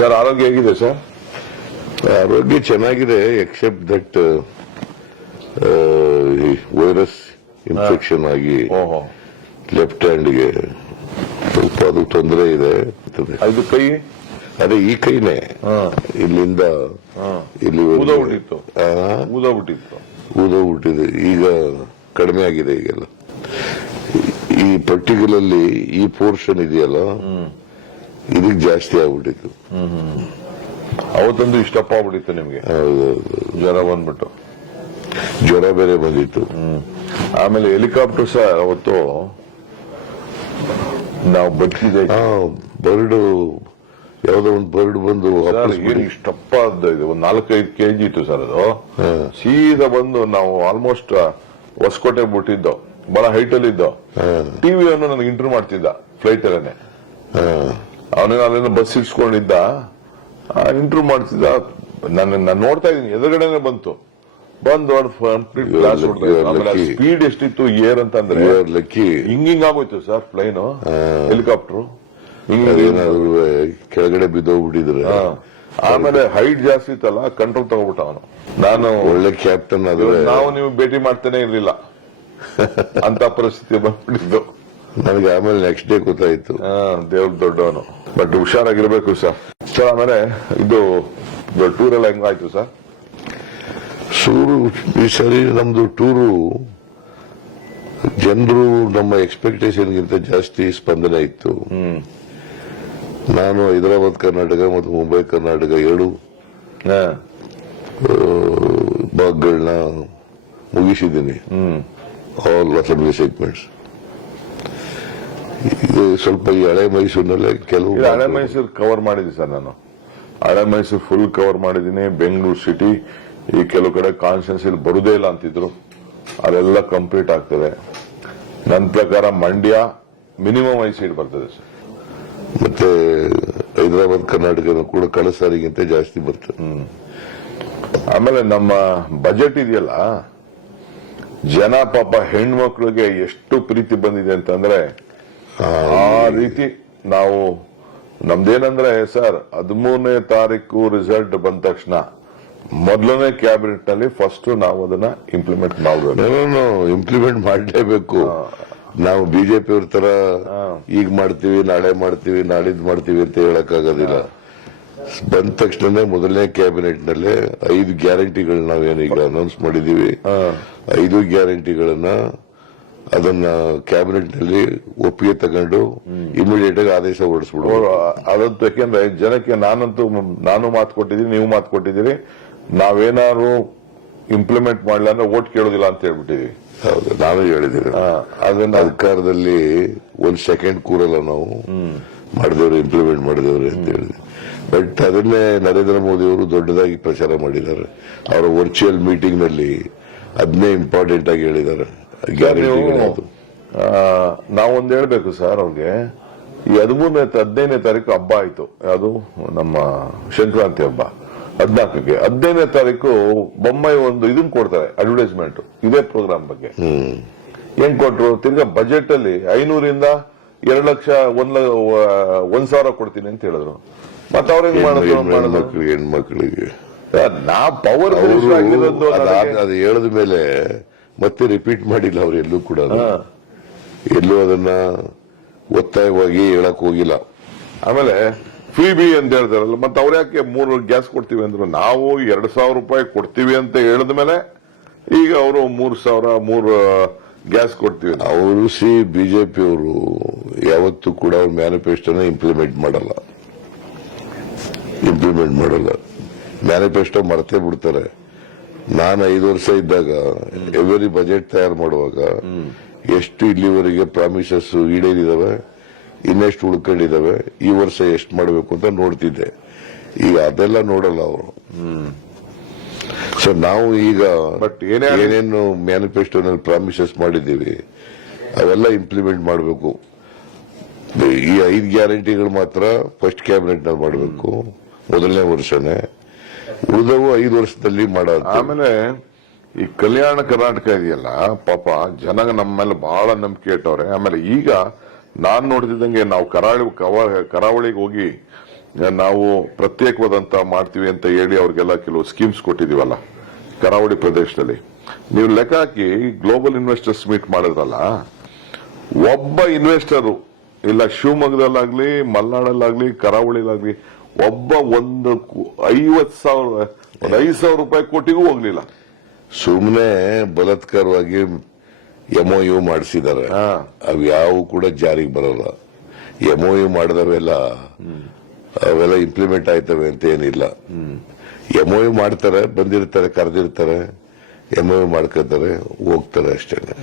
Sir ಆರೋಗ್ಯ ಹೇಗಿದೆ sir? ಆರೋಗ್ಯ ಚೆನ್ನಾಗಿದೆ, ಎಕ್ಸೆಪ್ಟ್ ದಟ್ ವೈರಸ್ ಇನ್ಫೆಕ್ಷನ್ ಆಗಿ ಲೆಫ್ಟ್ ಹ್ಯಾಂಡ್ಗೆ ಸ್ವಲ್ಪ ಅದು ತೊಂದರೆ ಇದೆ. ಅದು ಕೈ ಅದೇ ಈ ಕೈನೇ ಇಲ್ಲಿಂದ ಇಲ್ಲಿ ಊದೋಗ್ಬಿಟ್ಟಿದೆ. ಈಗ ಕಡಿಮೆ ಆಗಿದೆ. ಈಗೆಲ್ಲ ಈ ಪರ್ಟಿಕ್ಯುಲರ್ಲಿ ಈ ಪೋರ್ಷನ್ ಇದೆಯಲ್ಲ, ಇದಕ್ಕೆ ಜಾಸ್ತಿ ಆಗ್ಬಿಟ್ಟಿತ್ತು. ಅವತ್ತೊಂದು ಇಷ್ಟಪ್ಪ ಆಗ್ಬಿಟ್ಟಿತ್ತು ನಿಮ್ಗೆ? ಜ್ವರ ಬಂದ್ಬಿಟ್ಟು, ಜ್ವರ ಬೇರೆ ಬಂದಿತ್ತು. ಆಮೇಲೆ ಹೆಲಿಕಾಪ್ಟರ್ ಸಹ ಅವತ್ತು ನಾವು ಬಟ್ಟಿದೆ, ಬರ್ಡ್ ಯಾವ್ದೋ ಒಂದು ಬರ್ಡ್ ಬಂದು ಏನು ಇಷ್ಟಪ್ಪ ಇದು ಒಂದು 4-5 kg ಇತ್ತು ಸರ್. ಅದು ಸೀದಾ ಬಂದು ನಾವು ಆಲ್ಮೋಸ್ಟ್ ಹೊಸಕೋಟೆ ಬಿಟ್ಟಿದ್ದೋ, ಬಹಳ ಹೈಟ್ ಅಲ್ಲಿ ಇದ್ದೋ. ಟಿವಿಯನ್ನು ನನಗೆ ಇಂಟರ್ವ್ಯೂ ಮಾಡ್ತಿದ್ದ ಫ್ಲೈಟ್ ಅಲ್ಲೇನೆ. ಅವನೇನು ಅಲ್ಲಿಂದ ಬಸ್ ಇಡ್ಸ್ಕೊಂಡಿದ್ದ, ಇಂಟರ್ವ್ಯೂ ಮಾಡ್ತಿದ್ದ. ನಾನು ನೋಡ್ತಾ ಇದ್ದೀನಿ, ಎದುರುಗಡೆನೆ ಬಂದು ಸ್ಪೀಡ್ ಎಷ್ಟಿತ್ತು ಏರ್ ಅಂತಂದ್ರೆ ಹಿಂಗಿಂಗ್ ಆಗೋಯ್ತು ಸರ್ ಪ್ಲೈನ್, ಹೆಲಿಕಾಪ್ಟರ್ ಕೆಳಗಡೆ ಬಿದ್ದೋಗ್ಬಿಟ್ಟಿದ್ರೆ. ಆಮೇಲೆ ಹೈಟ್ ಜಾಸ್ತಿ ಇತ್ತಲ್ಲ, ಕಂಟ್ರೋಲ್ ತಗೋಬಿಟ್ಟ ಅವನು. ನಾನು ಒಳ್ಳೆ ಕ್ಯಾಪ್ಟನ್ ನಾವು ನೀವು ಭೇಟಿ ಮಾಡ್ತಾನೆ ಇರ್ಲಿಲ್ಲ ಅಂತ ಪರಿಸ್ಥಿತಿ ಬಂದ್ಬಿಟ್ಟಿದ್ದು ನನಗೆ. ಆಮೇಲೆ ನೆಕ್ಸ್ಟ್ ಡೇ ಗೊತ್ತಾಯ್ತು. ದೇವ್ರ ದೊಡ್ಡವನು, ಬಟ್ ಹುಷಾರಾಗಿರ್ಬೇಕು ಸರ್. ಸರ್ ಆಮೇಲೆ ಇದು ಟೂರ್ ಎಲ್ಲ ಹೆಂಗಾಯ್ತು ಸರ್? ಈ ಸರಿ ನಮ್ದು ಟೂರು ಜನರು ನಮ್ಮ ಎಕ್ಸ್ಪೆಕ್ಟೇಷನ್ಗಿಂತ ಜಾಸ್ತಿ ಸ್ಪಂದನೆ ಇತ್ತು. ನಾನು ಹೈದರಾಬಾದ್ ಕರ್ನಾಟಕ ಮತ್ತು ಮುಂಬೈ ಕರ್ನಾಟಕ 2 ಭಾಗಗಳನ್ನ ಮುಗಿಸಿದ್ದೀನಿ, ಆಲ್ ಅಸೆಂಬ್ಲಿ ಸೆಗ್ಮೆಂಟ್ಸ್. ಇದು ಸ್ವಲ್ಪ ಈ ಹಳೆ ಮೈಸೂರಿನಲ್ಲೇ ಕೆಲವು ಹಳೆ ಮೈಸೂರು ಕವರ್ ಮಾಡಿದ್ದೀನಿ ಸರ್. ನಾನು ಹಳೆ ಮೈಸೂರು ಫುಲ್ ಕವರ್ ಮಾಡಿದ್ದೀನಿ. ಬೆಂಗಳೂರು ಸಿಟಿ ಈ ಕೆಲವು ಕಡೆ ಕಾನ್ಸ್ಟಿಟ್ಯೂನ್ಸಿ ಬರುದೇ ಇಲ್ಲ ಅಂತಿದ್ರು, ಅದೆಲ್ಲ ಕಂಪ್ಲೀಟ್ ಆಗ್ತದೆ. ನನ್ನ ಪ್ರಕಾರ ಮಂಡ್ಯ ಮಿನಿಮಮ್ 5 ಸೀಟ್ ಬರ್ತದೆ ಸರ್. ಮತ್ತೆ ಹೈದರಾಬಾದ್ ಕರ್ನಾಟಕ ಕೂಡ ಕಳೆದ ಸಾರಿಗಿಂತ ಜಾಸ್ತಿ ಬರ್ತದೆ. ಆಮೇಲೆ ನಮ್ಮ ಬಜೆಟ್ ಇದೆಯಲ್ಲ, ಜನ ಪಾಪ ಹೆಣ್ಮಕ್ಳಿಗೆ ಎಷ್ಟು ಪ್ರೀತಿ ಬಂದಿದೆ ಅಂತಂದ್ರೆ ಆ ರೀತಿ ನಾವು ನಮ್ದೇನಂದ್ರೆ ಸರ್ 13ನೇ ತಾರೀಕು ರಿಸಲ್ಟ್ ಬಂದ ತಕ್ಷಣ ಮೊದಲನೇ ಕ್ಯಾಬಿನೆಟ್ ನಲ್ಲಿ ಫಸ್ಟ್ ನಾವು ಅದನ್ನ ಇಂಪ್ಲಿಮೆಂಟ್ ಮಾಡಬೇಕು. ಇಂಪ್ಲಿಮೆಂಟ್ ಮಾಡಲೇಬೇಕು. ನಾವು ಬಿಜೆಪಿ ಅವ್ರ ತರ ಈಗ ಮಾಡ್ತೀವಿ, ನಾಳೆ ಮಾಡ್ತೀವಿ, ನಾಳಿದ್ ಮಾಡ್ತೀವಿ ಅಂತ ಹೇಳಕ್ಕಾಗೋದಿಲ್ಲ. ಬಂದ ತಕ್ಷಣ ಮೊದಲನೇ ಕ್ಯಾಬಿನೆಟ್ ನಲ್ಲೇ 5 ಗ್ಯಾರಂಟಿಗಳನ್ನ ನಾವೇನೀಗ ಅನೌನ್ಸ್ ಮಾಡಿದೀವಿ. 5 ಗ್ಯಾರಂಟಿಗಳನ್ನ ಅದನ್ನ ಕ್ಯಾಬಿನೆಟ್ ನಲ್ಲಿ ಒಪ್ಪಿಗೆ ತಗೊಂಡು ಇಮಿಡಿಯೇಟ್ ಆಗಿ ಆದೇಶ ಹೊರಡಿಸ್ಬಿಡುವ. ಅದಂತೂ ಯಾಕೆಂದ್ರೆ ಜನಕ್ಕೆ ನಾನು ಮಾತು ಕೊಟ್ಟಿದ್ದೀನಿ, ನೀವು ಮಾತು ಕೊಟ್ಟಿದ್ದೀರಿ, ನಾವೇನಾದ್ರು ಇಂಪ್ಲಿಮೆಂಟ್ ಮಾಡಲಿಲ್ಲ ಅಂದ್ರೆ ಓಟ್ ಕೇಳೋದಿಲ್ಲ ಅಂತ ಹೇಳ್ಬಿಟ್ಟಿದೀವಿ. ಹೌದು, ನಾನು ಹೇಳಿದ್ದೀನಿ. ಅದನ್ನ ಅಧಿಕಾರದಲ್ಲಿ 1 ಸೆಕೆಂಡ್ ಕೂರಲ್ಲ, ನಾವು ಮಾಡಿದವ್ರು ಇಂಪ್ಲಿಮೆಂಟ್ ಮಾಡಿದವ್ರು ಅಂತ ಹೇಳಿದ್ವಿ. ಬಟ್ ಅದನ್ನೇ ನರೇಂದ್ರ ಮೋದಿ ಅವರು ದೊಡ್ಡದಾಗಿ ಪ್ರಚಾರ ಮಾಡಿದ್ದಾರೆ. ಅವರ ವರ್ಚುವಲ್ ಮೀಟಿಂಗ್ ನಲ್ಲಿ ಅದನ್ನೇ ಇಂಪಾರ್ಟೆಂಟ್ ಆಗಿ ಹೇಳಿದ್ದಾರೆ. ನಾವೊಂದು ಹೇಳ್ಬೇಕು ಸರ್ ಅವ್ರಿಗೆ. ಈ 15ನೇ ತಾರೀಕು ಹಬ್ಬ ಆಯ್ತು, ಅದು ನಮ್ಮ ಸಂಕ್ರಾಂತಿ ಹಬ್ಬ. 14ಕ್ಕೆ 15ನೇ ತಾರೀಕು ಬೊಂಬೈ ಒಂದು ಇದನ್ನ ಕೊಡ್ತಾರೆ, ಅಡ್ವರ್ಟೈಸ್ಮೆಂಟ್ ಇದೇ ಪ್ರೋಗ್ರಾಮ್ ಬಗ್ಗೆ. ಏನ್ ಕೊಟ್ರು? ತಿರ್ಗಾ ಬಜೆಟ್ ಅಲ್ಲಿ 500ರಿಂದ 2 ಲಕ್ಷ 1,000 ಕೊಡ್ತೀನಿ ಅಂತ ಹೇಳಿದ್ರು. ಮತ್ತೆ ಅವ್ರ ಹೆಂಗ್ ಮಾಡಿದ್ರು? ಹೆಣ್ಮಕ್ಳಿಗೆ ನಾ ಪವರ್ ಅದು ಹೇಳಿದ ಮೇಲೆ ಮತ್ತೆ ರಿಪೀಟ್ ಮಾಡಿಲ್ಲ ಅವ್ರು ಎಲ್ಲೂ ಕೂಡ. ಎಲ್ಲೂ ಅದನ್ನ ಒತ್ತಾಯವಾಗಿ ಹೇಳಕ್ ಹೋಗಿಲ್ಲ. ಆಮೇಲೆ ಫ್ರೀ ಬಿ ಅಂತ ಹೇಳ್ತಾರಲ್ಲ, ಮತ್ತೆ ಅವ್ರ ಯಾಕೆ 3 ಗ್ಯಾಸ್ ಕೊಡ್ತೀವಿ ಅಂದ್ರು? ನಾವು 2,000 ರೂಪಾಯಿ ಕೊಡ್ತೀವಿ ಅಂತ ಹೇಳಿದ ಮೇಲೆ ಈಗ ಅವರು 3,000 ಗ್ಯಾಸ್ ಕೊಡ್ತೀವಿ. ಅವರು ಬಿಜೆಪಿ ಅವರು ಯಾವತ್ತೂ ಕೂಡ ಅವ್ರ ಮ್ಯಾನಿಫೆಸ್ಟೋನ ಇಂಪ್ಲಿಮೆಂಟ್ ಮಾಡಲ್ಲ. ಮ್ಯಾನಿಫೆಸ್ಟೋ ಮರ್ತೇ ಬಿಡ್ತಾರೆ. ನಾನು 5 ವರ್ಷ ಇದ್ದಾಗ ಎವ್ರಿ ಬಜೆಟ್ ತಯಾರು ಮಾಡುವಾಗ ಎಷ್ಟು ಇಲ್ಲಿವರೆಗೆ ಪ್ರಾಮಿಸಸ್ ಈಡೇರಿದಾವೆ, ಇನ್ನೆಷ್ಟು ಉಳ್ಕೊಂಡಿದಾವೆ, ಈ ವರ್ಷ ಎಷ್ಟು ಮಾಡಬೇಕು ಅಂತ ನೋಡ್ತಿದ್ದೆ. ಈಗ ಅದೆಲ್ಲ ನೋಡಲ್ಲ ಅವರು. ಸೊ ನಾವು ಈಗ ಏನೇನು ಮ್ಯಾನಿಫೆಸ್ಟೋನಲ್ಲಿ ಪ್ರಾಮಿಸಸ್ ಮಾಡಿದ್ದೀವಿ ಅವೆಲ್ಲ ಇಂಪ್ಲಿಮೆಂಟ್ ಮಾಡಬೇಕು. ಈ 5 ಗ್ಯಾರಂಟಿಗಳು ಮಾತ್ರ ಫಸ್ಟ್ ಕ್ಯಾಬಿನೆಟ್ ನಲ್ಲಿ ಮಾಡಬೇಕು, ಮೊದಲನೇ ವರ್ಷನೇ. ಉಳಿದವು 5 ವರ್ಷದಲ್ಲಿ ಮಾಡೋದು. ಆಮೇಲೆ ಈ ಕಲ್ಯಾಣ ಕರ್ನಾಟಕ ಇದೆಯಲ್ಲ, ಪಾಪ ಜನ ನಮ್ಮ ಮೇಲೆ ಬಹಳ ನಂಬಿಕೆ ಇಟ್ಟವ್ರೆ. ಆಮೇಲೆ ಈಗ ನಾನ್ ನೋಡ್ತಿದ್ದಂಗೆ ನಾವು ಕರಾವಳಿಗೆ ಹೋಗಿ ನಾವು ಪ್ರತ್ಯೇಕವಾದಂತ ಮಾಡ್ತೀವಿ ಅಂತ ಹೇಳಿ ಅವ್ರಿಗೆಲ್ಲ ಕೆಲವು ಸ್ಕೀಮ್ಸ್ ಕೊಟ್ಟಿದೀವಲ್ಲ ಕರಾವಳಿ ಪ್ರದೇಶದಲ್ಲಿ. ನೀವು ಲೆಕ್ಕ ಹಾಕಿ ಗ್ಲೋಬಲ್ ಇನ್ವೆಸ್ಟರ್ಸ್ ಮೀಟ್ ಮಾಡಿದ್ರಲ್ಲ, ಒಬ್ಬ ಇನ್ವೆಸ್ಟರು ಇಲ್ಲ ಶಿವಮೊಗ್ಗದಲ್ಲಾಗ್ಲಿ, ಮಲೆನಾಡಲ್ಲಾಗ್ಲಿ, ಕರಾವಳಿಲಾಗ್ಲಿ ಒಬ್ಬ ಒಂದು 5,000 ರೂಪಾಯಿ ಕೋಟಿಗೂ ಹೋಗ್ಲಿಲ್ಲ. ಸುಮ್ಮನೆ ಬಲಾತ್ಕಾರವಾಗಿ MOU ಮಾಡಿಸಿದ್ದಾರೆ. ಅವು ಯಾವ ಕೂಡ ಜಾರಿಗೆ ಬರೋಲ್ಲ. MOU ಮಾಡಿದವೆಲ್ಲ ಅವೆಲ್ಲ ಇಂಪ್ಲಿಮೆಂಟ್ ಆಯ್ತವೆ ಅಂತ ಏನಿಲ್ಲ. MOU ಮಾಡ್ತಾರೆ, ಬಂದಿರ್ತಾರೆ, ಕರೆದಿರ್ತಾರೆ, MOU ಮಾಡ್ಕೊತಾರೆ, ಹೋಗ್ತಾರೆ ಅಷ್ಟೇನೆ.